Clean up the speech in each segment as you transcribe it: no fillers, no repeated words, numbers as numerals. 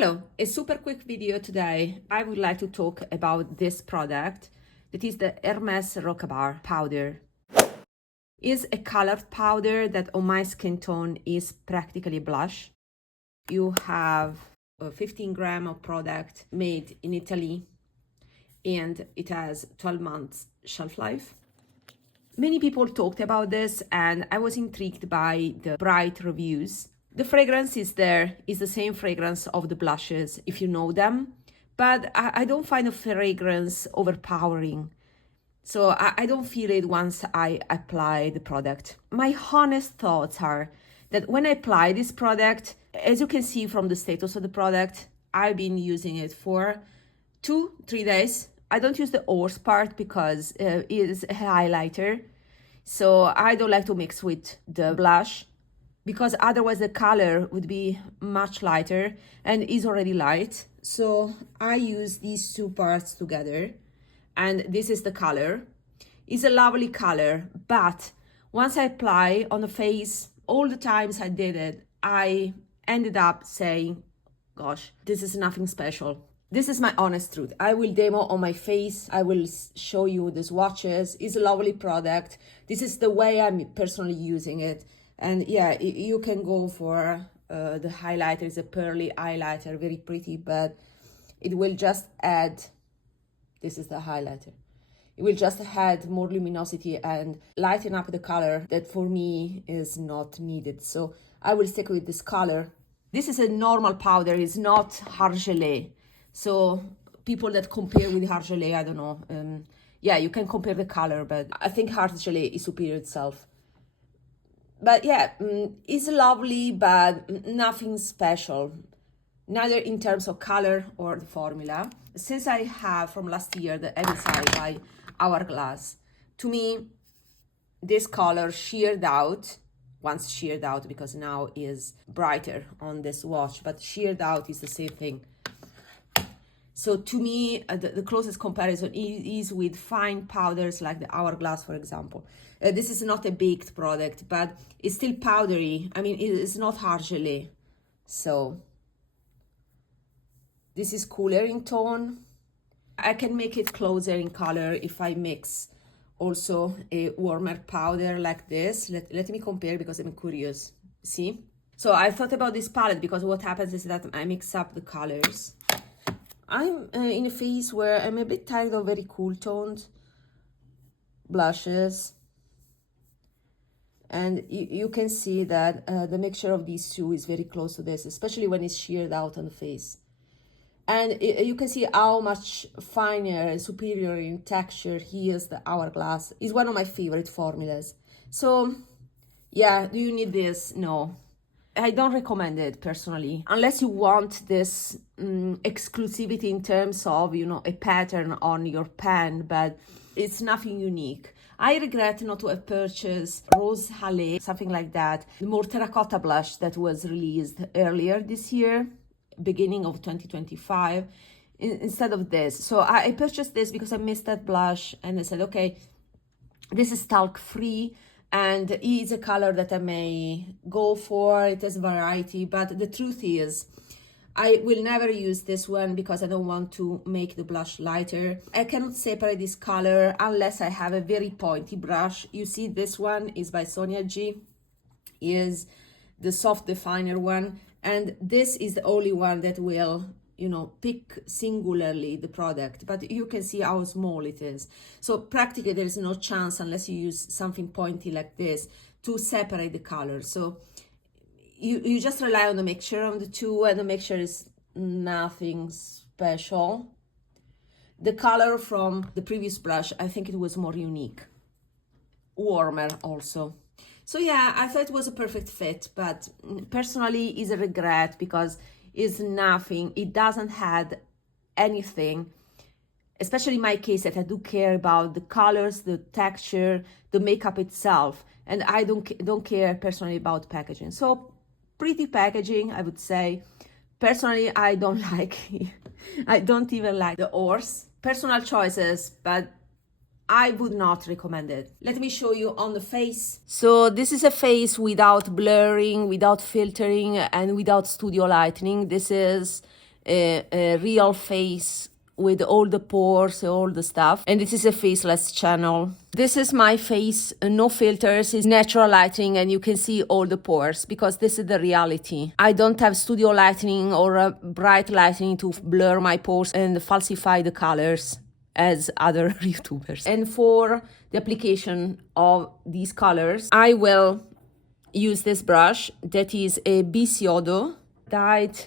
Hello, a super quick video today. I would like to talk about this product that is the HERMÈS Rocabar powder. It's a colored powder that on my skin tone is practically blush. You have 15 grams of product made in Italy and it has 12 months shelf life. Many people talked about this and I was intrigued by the bright reviews. The fragrance is there, is the same fragrance of the blushes, if you know them, but I don't find the fragrance overpowering. So I don't feel it once I apply the product. My honest thoughts are that when I apply this product, as you can see from the status of the product, I've been using it for 2-3 days. I don't use the horse part because it is a highlighter. So I don't like to mix with the blush, because otherwise the color would be much lighter and is already light. So I use these two parts together and this is the color. It's a lovely color, but once I apply on the face, all the times I did it, I ended up saying, gosh, this is nothing special. This is my honest truth. I will demo on my face. I will show you the swatches. It's a lovely product. This is the way I'm personally using it. And yeah, you can go for the highlighter. It's a pearly highlighter, very pretty, but it will just add, this is the highlighter. It will just add more luminosity and lighten up the color that for me is not needed. So I will stick with this color. This is a normal powder, it's not HOURGLASS. So people that compare with HOURGLASS, I don't know. Yeah, you can compare the color, but I think HOURGLASS is superior itself. But yeah, it's lovely, but nothing special, neither in terms of color or the formula. Since I have from last year the HERMÈS by HOURGLASS, to me, this color sheared out, once sheared out because now is brighter on this watch, but sheared out is the same thing. So to me, the closest comparison is with fine powders like the HOURGLASS, for example. This is not a baked product, but it's still powdery. I mean, it's not HOURGLASS. So this is cooler in tone. I can make it closer in color if I mix also a warmer powder like this. Let me compare because I'm curious. See? So I thought about this palette because what happens is that I mix up the colors. I'm in a phase where I'm a bit tired of very cool toned blushes. And you can see that the mixture of these two is very close to this, especially when it's sheared out on the face. And you can see how much finer and superior in texture is the HOURGLASS. It's one of my favorite formulas. So yeah, do you need this? No. I don't recommend it personally, unless you want this exclusivity in terms of, you know, a pattern on your pen, but it's nothing unique. I regret not to have purchased Rose Halley, something like that, the more terracotta blush that was released earlier this year, beginning of 2025, instead of this. So I purchased this because I missed that blush and I said, okay, this is talc free. And it's a color that I may go for. It has variety, but the truth is I will never use this one because I don't want to make the blush lighter. I cannot separate this color unless I have a very pointy brush. You see, this one is by Sonia G, is the soft definer one, and this is the only one that will, you know, pick singularly the product, but you can see how small it is. So practically there is no chance, unless you use something pointy like this, to separate the color. So you just rely on the mixture of the two, and the mixture is nothing special. The color from the previous brush, I think it was more unique, warmer also. So yeah, I thought it was a perfect fit, but personally it's a regret because is nothing, it doesn't add anything, especially in my case that I do care about the colors, the texture, the makeup itself, and I don't care personally about packaging. So pretty packaging, I would say. Personally, I don't like I don't even like the horse. Personal choices, but I would not recommend it. Let me show you on the face. So this is a face without blurring, without filtering, and without studio lightening. This is a real face with all the pores, all the stuff. And this is a faceless channel. This is my face, no filters, it's natural lighting, and you can see all the pores because this is the reality. I don't have studio lighting or bright lighting to blur my pores and falsify the colors as other YouTubers. And for the application of these colors, I will use this brush that is a Bisiodo dyed.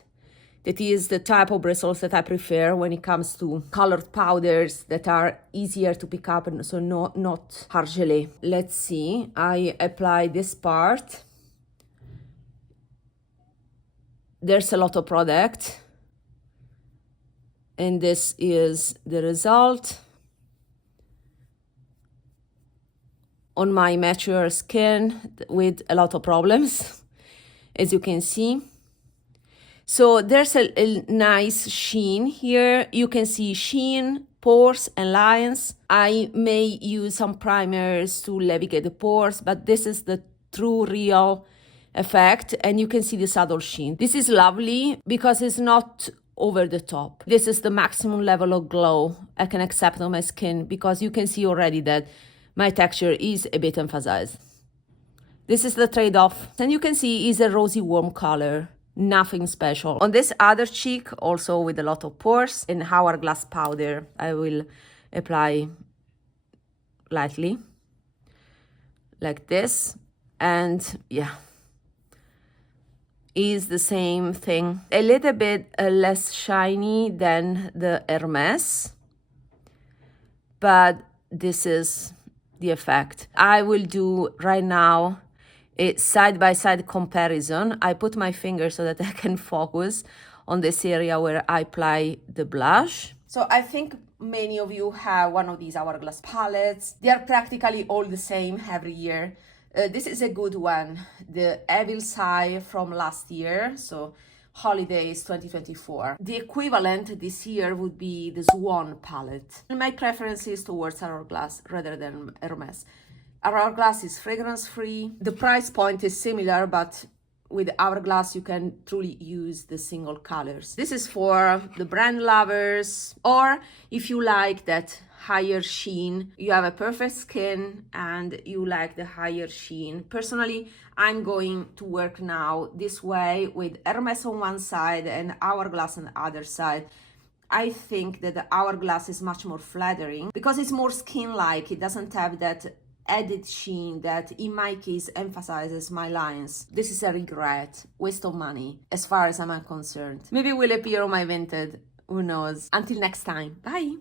That is the type of bristles that I prefer when it comes to colored powders that are easier to pick up and so not hard. Let's see, I apply this part. There's a lot of product. And this is the result on my mature skin with a lot of problems, as you can see. So there's a nice sheen here. You can see sheen, pores, and lines. I may use some primers to levitate the pores, but this is the true, real effect. And you can see the subtle sheen. This is lovely because it's not over the top. This is the maximum level of glow I can accept on my skin because you can see already that my texture is a bit emphasized. This is the trade-off. And you can see it's a rosy warm color. Nothing special. On this other cheek, also with a lot of pores, in Hourglass powder, I will apply lightly, like this. And yeah, is the same thing. A little bit less shiny than the Hermès, but this is the effect. I will do right now a side-by-side comparison. I put my finger so that I can focus on this area where I apply the blush. So I think many of you have one of these Hourglass palettes. They are practically all the same every year. This is a good one, the Evil's Eye from last year, so Holidays 2024. The equivalent this year would be the Swan palette. My preference is towards Hourglass rather than Hermès. Hourglass is fragrance-free. The price point is similar, but with Hourglass you can truly use the single colors. This is for the brand lovers, or if you like that higher sheen, you have a perfect skin and you like the higher sheen. Personally, I'm going to work now this way with Hermès on one side and Hourglass on the other side. I think that the Hourglass is much more flattering because it's more skin-like. It doesn't have that added sheen that in my case emphasizes my lines. This is a regret, waste of money as far as I'm concerned. Maybe it will appear on my Vinted, who knows. Until next time, bye.